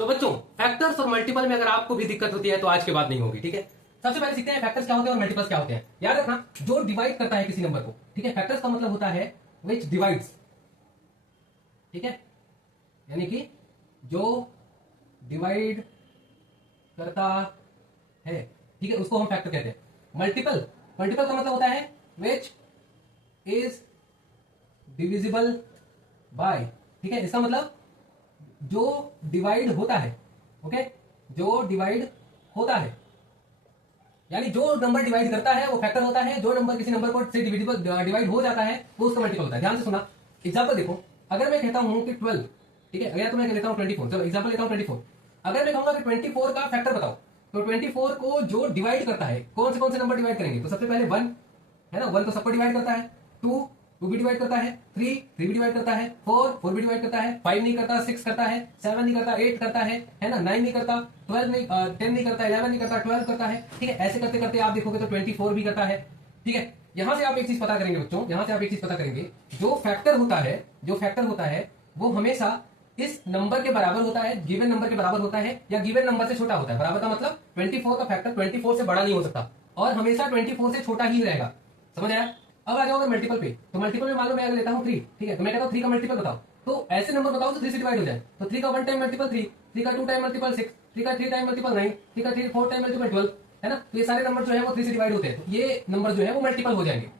तो बच्चों फैक्टर्स और मल्टीपल में अगर आपको भी दिक्कत होती है तो आज के बाद नहीं होगी, ठीक है। सबसे पहले सीखते हैं फैक्टर्स क्या होते हैं और मल्टीपल्स क्या होते हैं। याद रखना, जो डिवाइड करता है किसी नंबर को, ठीक है, फैक्टर्स का मतलब होता है विच डिवाइड्स, ठीक है, यानी कि जो डिवाइड करता है, ठीक है, उसको हम फैक्टर कहते हैं। मल्टीपल, मल्टीपल का मतलब होता है विच इज डिविजिबल बाय, ठीक है, इसका मतलब जो डिवाइड होता है, ओके, जो डिवाइड होता है, यानी जो नंबर डिवाइड करता है वो फैक्टर होता है, जो नंबर किसी नंबर को से डिवाइड हो जाता है वो उसका मल्टीपल होता है। ध्यान से सुना, एग्जांपल देखो, अगर मैं कहता हूं कि 12, ठीक है, अगर तो मैं लेता हूं 24, चलो एग्जांपल लेता हूं 24। अगर मैं कहूंगा कि 24 का फैक्टर बताओ, तो 24 को जो डिवाइड करता है, कौन से नंबर डिवाइड करेंगे, तो सबसे पहले 1 है ना, 1 तो सबको डिवाइड करता है, 2 भी डिवाइड करता है, 3 भी डिवाइड करता है, 4 भी डिवाइड करता है, 5 नहीं करता, 6 करता है, 7 नहीं करता, 8 करता है ना, 9 नहीं करता, 12 नहीं, 10 नहीं करता, 11 नहीं करता, 12 करता है, ठीक है। ऐसे करते करते आप देखोगे तो 24 भी करता है, ठीक है। यहां से आप एक चीज पता करेंगे बच्चों, यहां से आप एक चीज पता करेंगे, जो फैक्टर होता है, जो फैक्टर होता है वो हमेशा इस नंबर के बराबर होता है, गिवन नंबर के बराबर होता है, या गिवन नंबर से छोटा होता है। बराबर का मतलब 24 का फैक्टर 24 से बड़ा नहीं हो सकता और हमेशा 24 से छोटा ही रहेगा, समझ आया। अब आ जाओ अगर मल्टीपल पे, तो मल्टीपल में मान लो मैं अगर लेता हूं 3, ठीक है, तो मैं कहता हूं 3 का मल्टीपल बताओ, तो ऐसे नंबर बताओ तो 3 से डिवाइड हो जाए, तो 3 का 1 टाइम मल्टीपल 3, 3 का 2 टाइम मल्टीपल 6, 3 का 3 टाइम मल्टीपल 9, 3 का 4 टाइम मल्टीपल 12, है ना। तो ये सारे नंबर जो है वो 3 से डिवाइड होते हैं, तो ये नंबर जो है वो मल्टीपल हो जाएंगे।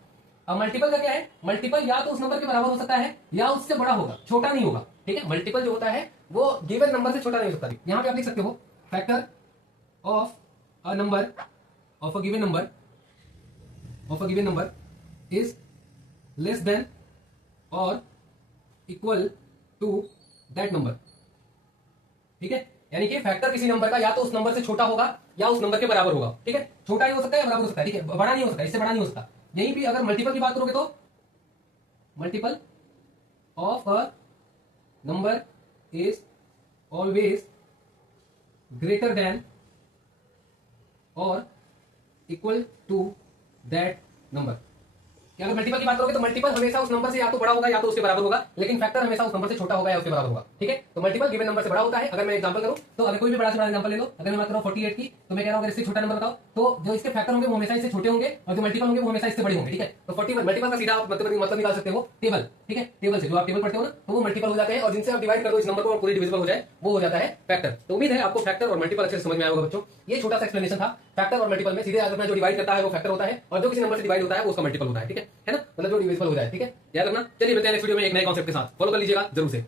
अब मल्टीपल का क्या है, मल्टीपल या तो उस नंबर के बराबर हो सकता है या उससे बड़ा होगा, छोटा नहीं होगा, ठीक है। मल्टीपल जो होता है वो गिवन नंबर से छोटा नहीं हो सकता। यहां पे आप लिख सकते हो factor of a number, of a given number, of a given number is less than और इक्वल टू दैट नंबर, ठीक है। यानी कि फैक्टर किसी नंबर का या तो उस नंबर से छोटा होगा या उस नंबर के बराबर होगा, ठीक है। छोटा ही हो सकता है, बराबर हो सकता है, ठीक है, बड़ा नहीं हो सकता, इससे बड़ा नहीं हो सकता। यहीं भी अगर मल्टीपल की बात करोगे तो multiple of a number is always greater than और इक्वल टू दैट नंबर। अगर मल्टीपल की बात करोगे तो मल्टीपल हमेशा उस नंबर से या तो बड़ा होगा या तो उसके बराबर होगा, लेकिन फैक्टर हमेशा उस नंबर से छोटा होगा या उसके बराबर होगा, ठीक है। तो मल्टीपल गिवन नंबर से बड़ा होता है। अगर मैं एग्जांपल करूं तो अगर कोई भी बड़ा से बड़ा एग्जांपल ले लो, अगर मैं बात करूं 48 की, तो मैं कह रहा हूं अगर इससे छोटा नंबर बताओ, तो जो इसके फैक्टर होंगे वो हमेशा इससे छोटे होंगे और जो मल्टीपल होंगे वो हमेशा इससे बड़े होंगे, ठीक है। तो 41 मल्टीपल का सीधा मतलब निकाल सकते हो टेबल, ठीक है, टेबल से जो आप टेबल पढ़ते हो ना, तो वो मल्टीपल हो जाते हैं और जिनसे आप डिवाइड कर दो इस नंबर को और पूरी डिविजिबल हो जाए वो हो जाता है फैक्टर। तो उम्मीद है आपको फैक्टर और मल्टीपल अच्छे से समझ में आया होगा बच्चों। ये छोटा सा एक्सप्लेनेशन था फैक्टर और मल्टीपल में। सीधे याद रखना, जो डिवाइड करता है वो फैक्टर होता है और जो किसी नंबर से डिवाइड होता है वो उसका मल्टीपल होता है, ठीक है ना, मतलब जो डिविजिबल हो जाए, ठीक है। याद रखना। चलिए मिलते हैं नेक्स्ट वीडियो में एक नए कॉन्सेप्ट के साथ, फॉलो कर लीजिएगा जरूर से।